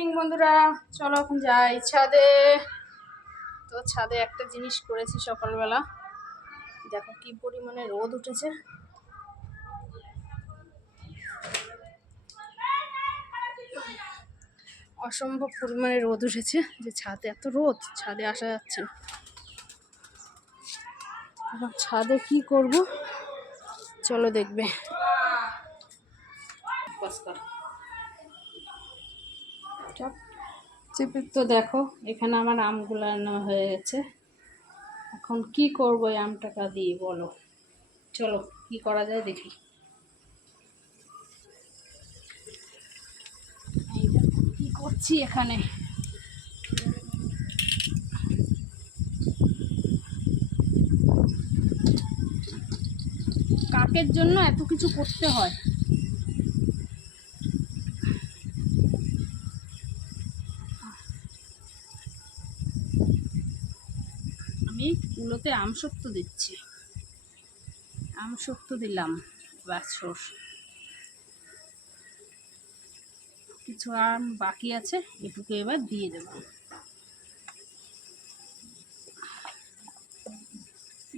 Evening বন্ধুরা, চলো এখন যাই ছাদে। তো ছাদে একটা জিনিস করেছি সকালবেলা, দেখো কি পরিমাণে রোদ উঠেছে। অসম্ভব পরিমাণে রোদ উঠেছে যে ছাদে এত রোদ, ছাদে আসা যাচ্ছে না। এখন ছাদে কি করব চলো দেখবে। তো দেখো এখানে আমার আমগুলো আনা হয়ে গেছে। এখন কি করবো এই আমটাকা দিয়ে বলো, চলো কি করা যায় দেখি। কি করছি এখানে, কাকের জন্য এত কিছু করতে হয়। আমি কুলোতে আমসত্ব দিচ্ছি, আমসত্ব দিলাম, বাছর কিছু আম বাকি আছে, এটুকু এবার দিয়ে দেব।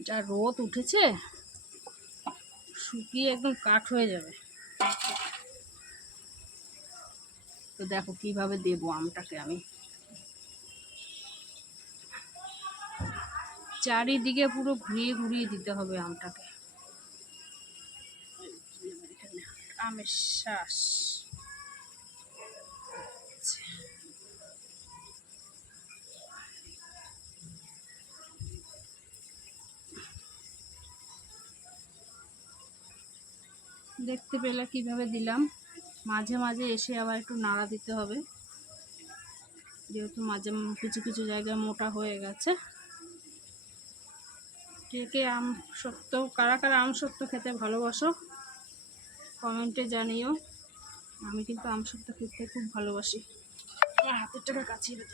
যা রোদ উঠেছে শুকিয়ে একদম কাঠ হয়ে যাবে। তো দেখো কিভাবে দেবো আমটাকে, আমি চারিদিকে পুরো ঘুরিয়ে ঘুরিয়ে দিতে হবে আমটাকে। আমের শ্বাস দেখতে পেলে কিভাবে দিলাম। মাঝে মাঝে এসে আবার একটু নাড়া দিতে হবে, যেহেতু মাঝে কিছু কিছু জায়গায় মোটা হয়ে গেছে। কে কে আম সত্য, কারা কারা আম সত্য খেতে ভালোবাসো কমেন্টে জানিও। আমি কিন্তু আম সত্য খেতে খুব ভালোবাসি। আমার হাতের টাকা কাছে দিই।